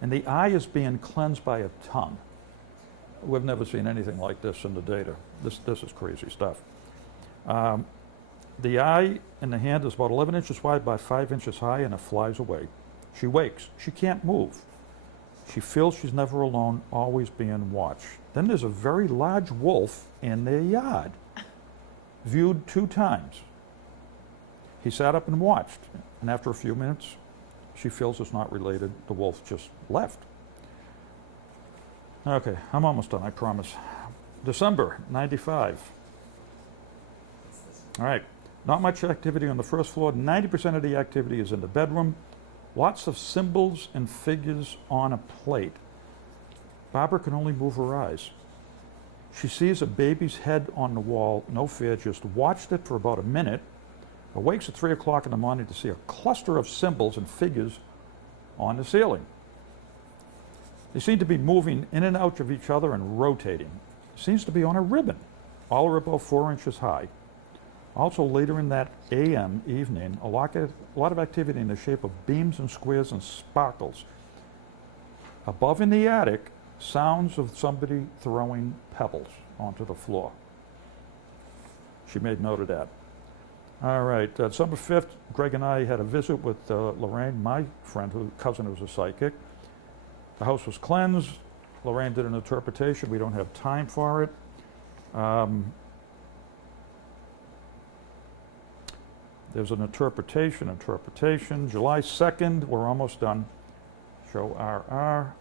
And the eye is being cleansed by a tongue. We've never seen anything like this in the data. This is crazy stuff. The eye in the hand is about 11 inches wide by 5 inches high, and it flies away. She wakes. She can't move. She feels she's never alone, always being watched. Then there's a very large wolf in their yard, viewed 2 times. He sat up and watched, and after a few minutes, she feels it's not related. The wolf just left. Okay, I'm almost done, I promise. December 95. All right, not much activity on the first floor. 90% of the activity is in the bedroom. Lots of symbols and figures on a plate. Barbara can only move her eyes. She sees a baby's head on the wall. No fear, just watched it for about a minute. Awakes at 3 o'clock in the morning to see a cluster of symbols and figures on the ceiling. They seem to be moving in and out of each other and rotating. Seems to be on a ribbon. All are about 4 inches high. Also later in that AM evening, a lot of activity in the shape of beams and squares and sparkles. Above in the attic, sounds of somebody throwing pebbles onto the floor. She made note of that. All right, December 5th, Greg and I had a visit with Lorraine, my friend, cousin who's a psychic. The house was cleansed. Lorraine did an interpretation. We don't have time for it. There's an interpretation. July 2nd, we're almost done. Show RR.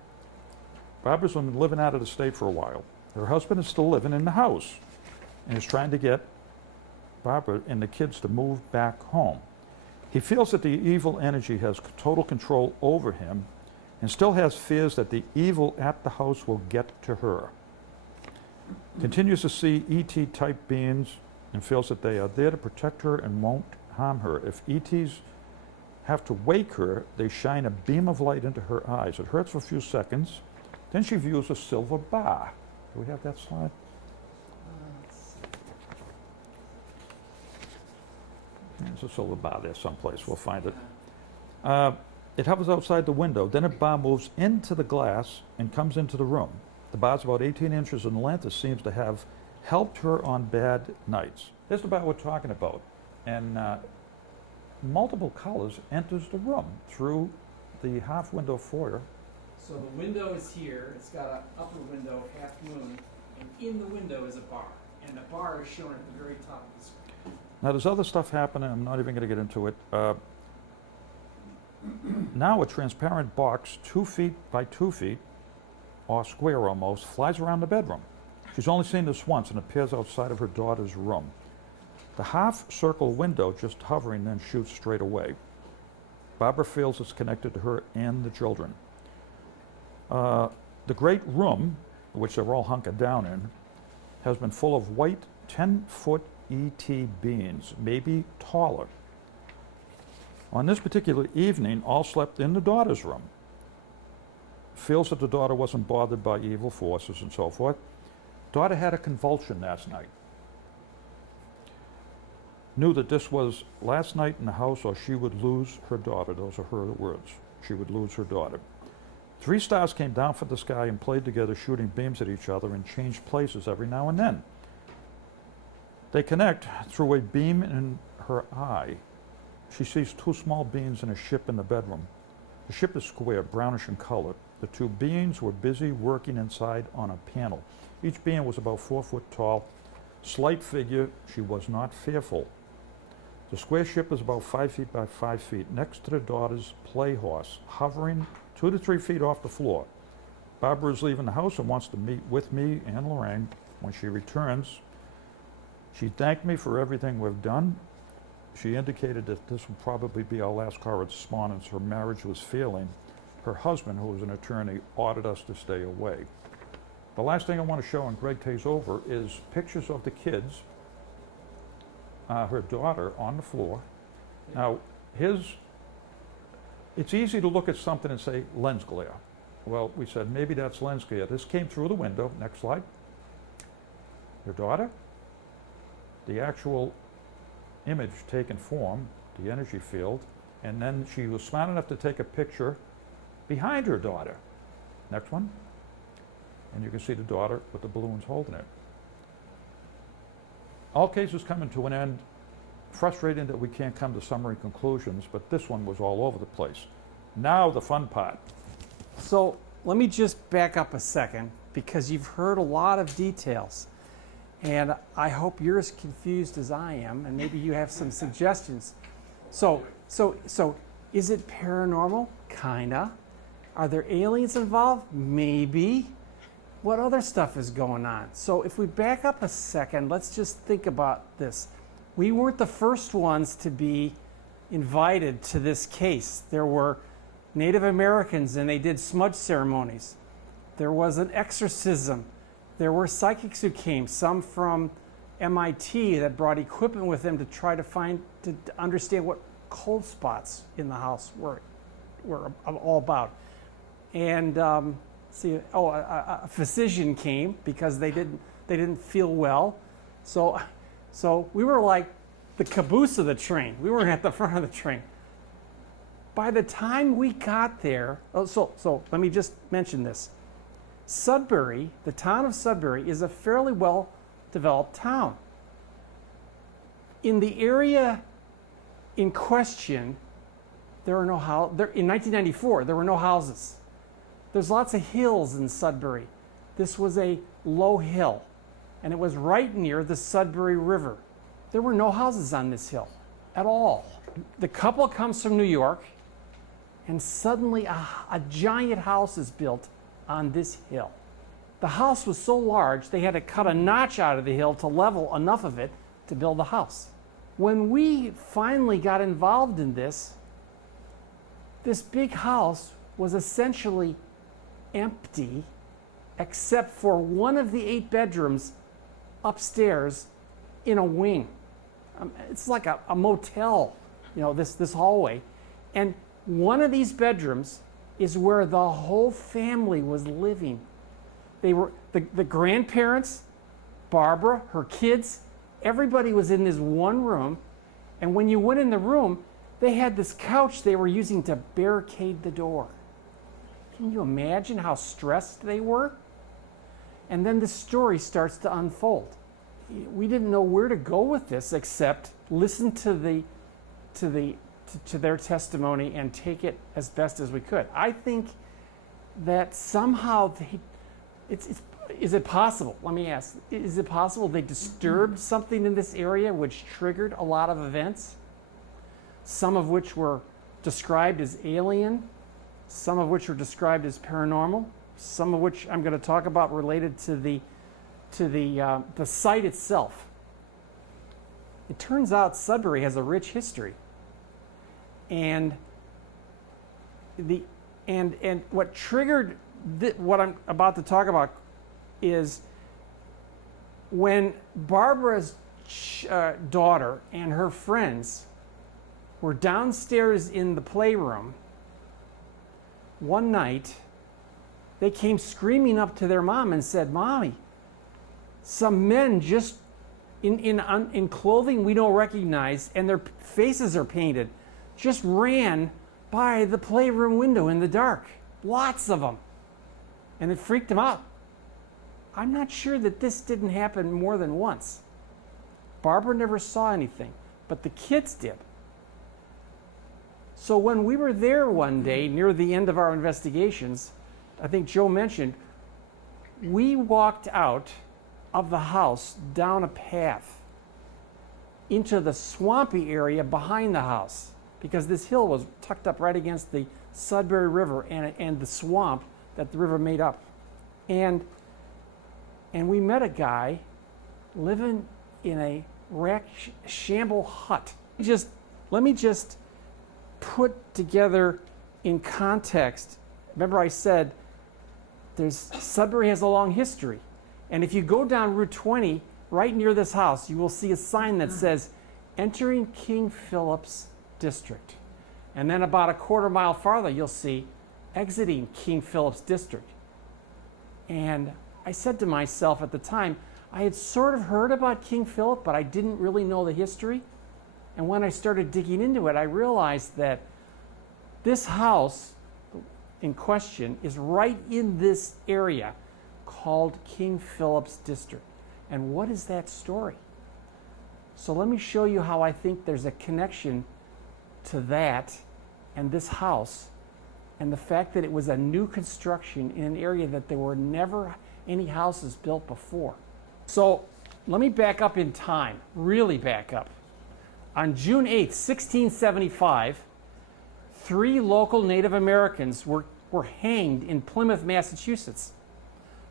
Barbara's been living out of the state for a while. Her husband is still living in the house and is trying to get Barbara and the kids to move back home. He feels that the evil energy has total control over him and still has fears that the evil at the house will get to her. Continues to see ET-type beings and feels that they are there to protect her and won't harm her. If ETs have to wake her, they shine a beam of light into her eyes. It hurts for a few seconds. Then she views a silver bar. Do we have that slide? There's a silver bar there someplace. We'll find it. It hovers outside the window. Then a bar moves into the glass and comes into the room. The bar's about 18 inches in length. It seems to have helped her on bad nights. Here's the bar we're talking about. And multiple colors enters the room through the half window foyer. So the window is here. It's got an upper window, half moon, and in the window is a bar. And the bar is shown at the very top of the screen. Now there's other stuff happening. I'm not even going to get into it. Now a transparent box, 2 feet by 2 feet, or square almost, flies around the bedroom. She's only seen this once and appears outside of her daughter's room. The half-circle window just hovering then shoots straight away. Barbara feels it's connected to her and the children. The great room, which they're all hunkered down in, has been full of white 10-foot ET beings, maybe taller. On this particular evening, all slept in the daughter's room. Feels that the daughter wasn't bothered by evil forces and so forth. Daughter had a convulsion last night. Knew that this was last night in the house or she would lose her daughter. Those are her words. She would lose her daughter. 3 stars came down from the sky and played together, shooting beams at each other and changed places every now and then. They connect through a beam in her eye. She sees 2 small beings in a ship in the bedroom. The ship is square, brownish in color. The 2 beings were busy working inside on a panel. Each being was about 4 foot tall. Slight figure, she was not fearful. The square ship is about 5 feet by 5 feet, next to the daughter's play horse, hovering 2 to 3 feet off the floor. Barbara is leaving the house and wants to meet with me and Lorraine. When she returns, she thanked me for everything we've done. She indicated that this would probably be our last correspondence. Her marriage was failing. Her husband, who was an attorney, ordered us to stay away. The last thing I want to show, and Greg takes over, is pictures of the kids, her daughter on the floor. Now, it's easy to look at something and say lens glare. Well, we said maybe that's lens glare. This came through the window. Next slide. Your daughter, the actual image taken form, the energy field, and then she was smart enough to take a picture behind her daughter. Next one. And you can see the daughter with the balloons holding it. All cases coming to an end. Frustrating that we can't come to summary conclusions, but this one was all over the place. Now the fun part. So let me just back up a second, because you've heard a lot of details. And I hope you're as confused as I am, and maybe you have some suggestions. So is it paranormal? Kinda. Are there aliens involved? Maybe. What other stuff is going on? So if we back up a second, let's just think about this. We weren't the first ones to be invited to this case. There were Native Americans, and they did smudge ceremonies. There was an exorcism. There were psychics who came, some from MIT that brought equipment with them to try to understand what cold spots in the house were all about. And a physician came because they didn't feel well. So we were like the caboose of the train. We weren't at the front of the train. By the time we got there, so let me just mention this. Sudbury, the town of Sudbury, is a fairly well-developed town. In the area in question, in 1994, there were no houses. There's lots of hills in Sudbury. This was a low hill, and it was right near the Sudbury River. There were no houses on this hill at all. The couple comes from New York, and suddenly a giant house is built on this hill. The house was so large, they had to cut a notch out of the hill to level enough of it to build a house. When we finally got involved in this big house was essentially empty, except for one of the 8 bedrooms upstairs in a wing. It's like a motel, this hallway. And one of these bedrooms is where the whole family was living. They were the grandparents, Barbara, her kids, everybody was in this one room. And when you went in the room, they had this couch they were using to barricade the door. Can you imagine how stressed they were? And then the story starts to unfold. We didn't know where to go with this except listen to their testimony and take it as best as we could. I think that somehow is it possible? Let me ask, is it possible they disturbed something in this area which triggered a lot of events? Some of which were described as alien, some of which were described as paranormal, some of which I'm going to talk about related to the site itself. It turns out Sudbury has a rich history. And what triggered what I'm about to talk about is when Barbara's daughter and her friends were downstairs in the playroom one night. They came screaming up to their mom and said, "Mommy, some men just in clothing we don't recognize, and their faces are painted, just ran by the playroom window in the dark." lots of them. And it freaked him out. I'm not sure that this didn't happen more than once. Barbara never saw anything, but the kids did. So when we were there one day near the end of our investigations, I think Joe mentioned, we walked out of the house down a path into the swampy area behind the house, because this hill was tucked up right against the Sudbury River and the swamp that the river made up. And we met a guy living in a shamble hut. Let me just put together in context. Remember I said Sudbury has a long history. And if you go down Route 20, right near this house, you will see a sign that says, entering King Philip's District. And then about a quarter mile farther, you'll see exiting King Philip's District. And I said to myself at the time, I had sort of heard about King Philip, but I didn't really know the history. And when I started digging into it, I realized that this house in question is right in this area called King Philip's District. And what is that story? So let me show you how I think there's a connection to that and this house, and the fact that it was a new construction in an area that there were never any houses built before. So let me back up in time, really back up. On June 8th, 1675, 3 local Native Americans were hanged in Plymouth, Massachusetts,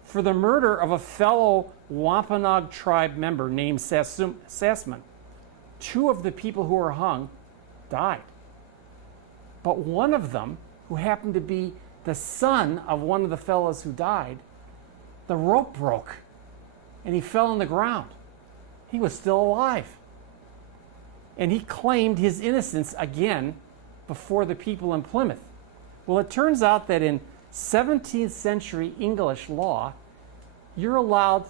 for the murder of a fellow Wampanoag tribe member named Sassman. 2 of the people who were hung died. But one of them, who happened to be the son of one of the fellows who died, the rope broke and he fell on the ground. He was still alive. And he claimed his innocence again before the people in Plymouth. Well, it turns out that in 17th century English law, you're allowed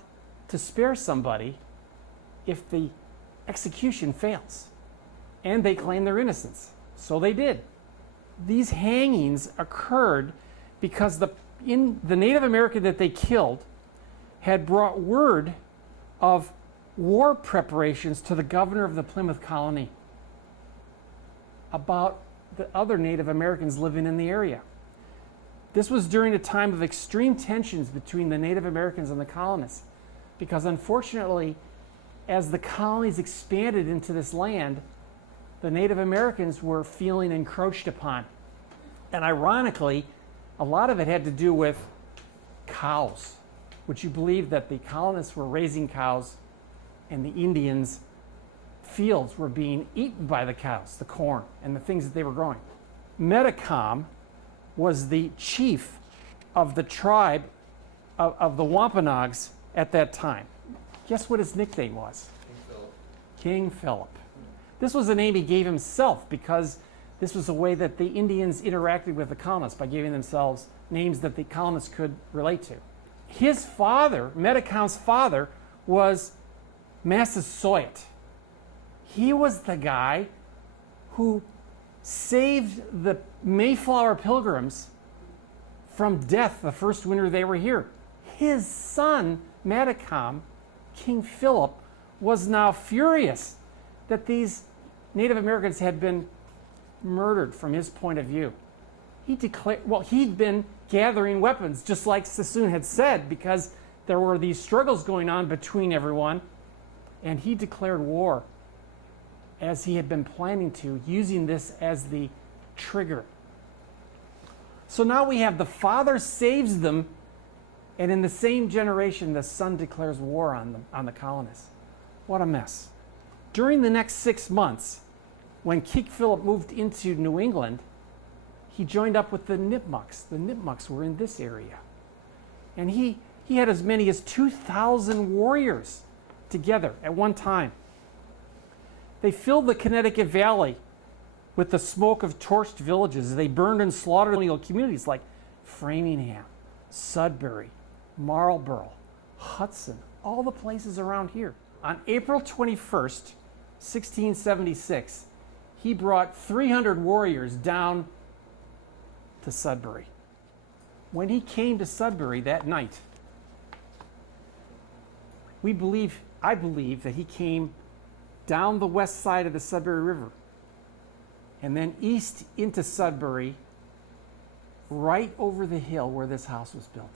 to spare somebody if the execution fails. And they claim their innocence. So they did. These hangings occurred because the Native American that they killed had brought word of war preparations to the governor of the Plymouth colony about the other Native Americans living in the area. This was during a time of extreme tensions between the Native Americans and the colonists, because unfortunately, as the colonies expanded into this land, the Native Americans were feeling encroached upon. And ironically, a lot of it had to do with cows. Would you believe that the colonists were raising cows and the Indians' fields were being eaten by the cows, the corn, and the things that they were growing? EBCAM was the chief of the tribe of the Wampanoags at that time. Guess what his nickname was? King Philip. King Philip. This was a name he gave himself because this was a way that the Indians interacted with the colonists, by giving themselves names that the colonists could relate to. His father, EBCAM's father, was Massasoit. He was the guy who saved the Mayflower Pilgrims from death the first winter they were here. His son, EBCAM, King Philip, was now furious that these Native Americans had been murdered from his point of view. He declared, he'd been gathering weapons, just like Sassoon had said, because there were these struggles going on between everyone, and he declared war, as he had been planning to, using this as the trigger. So now we have the father saves them, and in the same generation, the son declares war on them, on the colonists. What a mess. During the next 6 months, when King Philip moved into New England, he joined up with the Nipmucks. The Nipmucks were in this area. And he had as many as 2,000 warriors together at one time. They filled the Connecticut Valley with the smoke of torched villages. They burned and slaughtered communities like Framingham, Sudbury, Marlborough, Hudson, all the places around here. On April 21st, 1676, he brought 300 warriors down to Sudbury. when he came to Sudbury that night, I believe that he came down the west side of the Sudbury River and then east into Sudbury, right over the hill where this house was built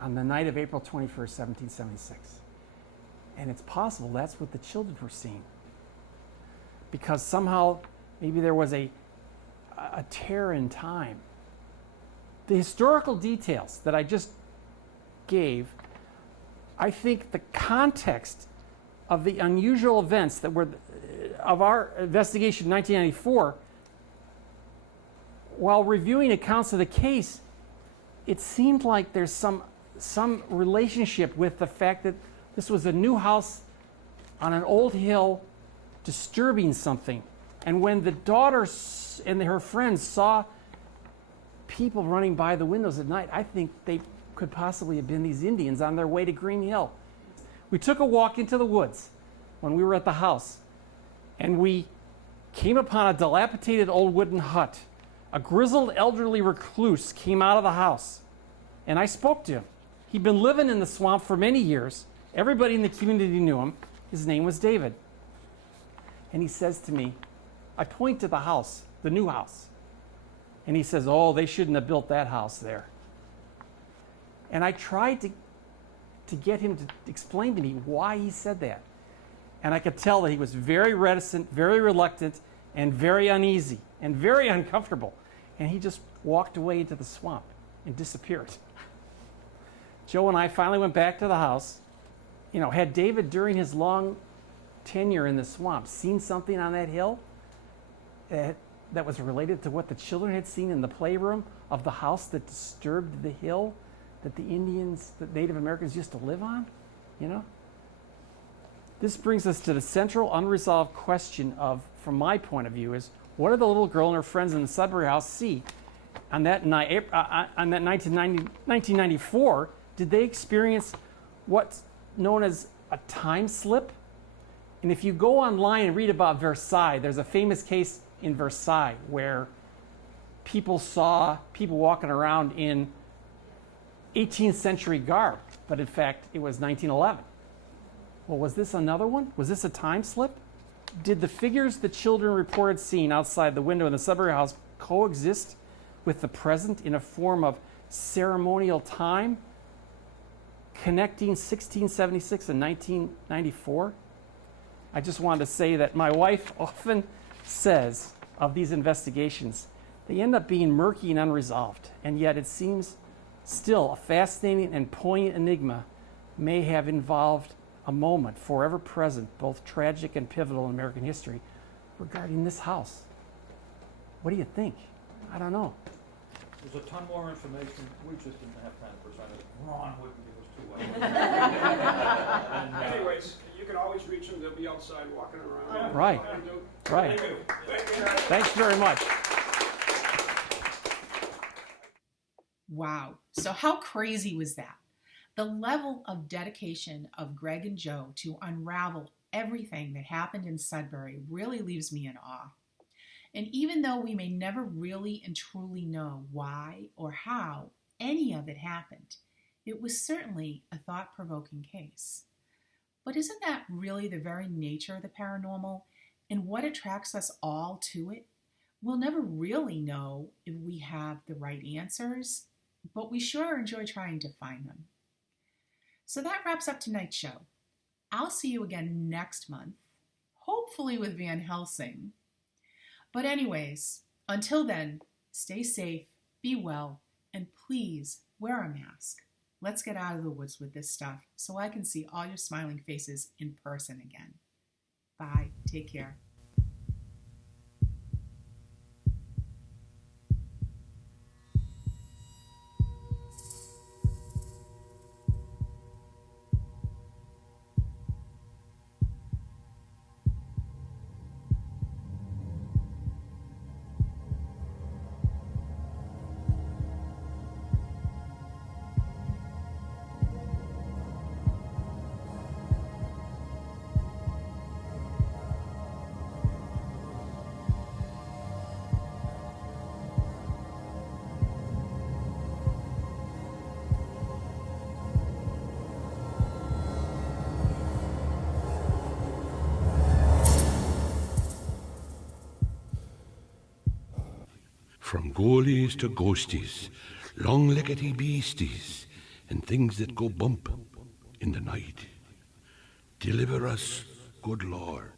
on the night of April 21st, 1776. And it's possible that's what the children were seeing. Because somehow, maybe there was a tear in time. The historical details that I just gave, I think the context of the unusual events that were of our investigation in 1994, while reviewing accounts of the case, it seemed like there's some relationship with the fact that this was a new house on an old hill disturbing something. And when the daughter and her friends saw people running by the windows at night, I think they could possibly have been these Indians on their way to Green Hill. We took a walk into the woods when we were at the house, and we came upon a dilapidated old wooden hut. A grizzled elderly recluse came out of the house, and I spoke to him. He'd been living in the swamp for many years. Everybody in the community knew him. His name was David. And he says to me, I point to the house, the new house. And he says, oh, they shouldn't have built that house there. And I tried to get him to explain to me why he said that. And I could tell that he was very reticent, very reluctant, and very uneasy, and very uncomfortable. And he just walked away into the swamp and disappeared. Joe and I finally went back to the house. You know, had David, during his long tenure in the swamp, seen something on that hill that was related to what the children had seen in the playroom of the house that disturbed the hill that the Indians, the Native Americans used to live on? You know? This brings us to the central unresolved question of, from my point of view, is what did the little girl and her friends in the Sudbury house see on that night, on that 1994? Did they experience what's known as a time slip? And if you go online and read about Versailles, there's a famous case in Versailles where people saw people walking around in 18th century garb, but in fact it was 1911. Well, was this another one? Was this a time slip? Did the figures the children reported seeing outside the window in the Sudbury house coexist with the present in a form of ceremonial time connecting 1676 and 1994? I just wanted to say that my wife often says of these investigations, they end up being murky and unresolved, and yet it seems still a fascinating and poignant enigma may have involved a moment forever present, both tragic and pivotal in American history, regarding this house. What do you think? I don't know. There's a ton more information. We just didn't have time to present it. Ron wouldn't give us 2 hours. Anyways, you can always reach them. They'll be outside walking around. Right. Right. Thank you. Thanks very much. Wow. So how crazy was that? The level of dedication of Greg and Joe to unravel everything that happened in Sudbury really leaves me in awe. And even though we may never really and truly know why or how any of it happened, it was certainly a thought-provoking case. But isn't that really the very nature of the paranormal and what attracts us all to it? We'll never really know if we have the right answers, but we sure enjoy trying to find them. So that wraps up tonight's show. I'll see you again next month, hopefully with Van Helsing. But anyways, until then, stay safe, be well, and please wear a mask. Let's get out of the woods with this stuff so I can see all your smiling faces in person again. Bye. Take care. From goalies to ghosties, long-leggedy beasties, and things that go bump in the night. Deliver us, good Lord.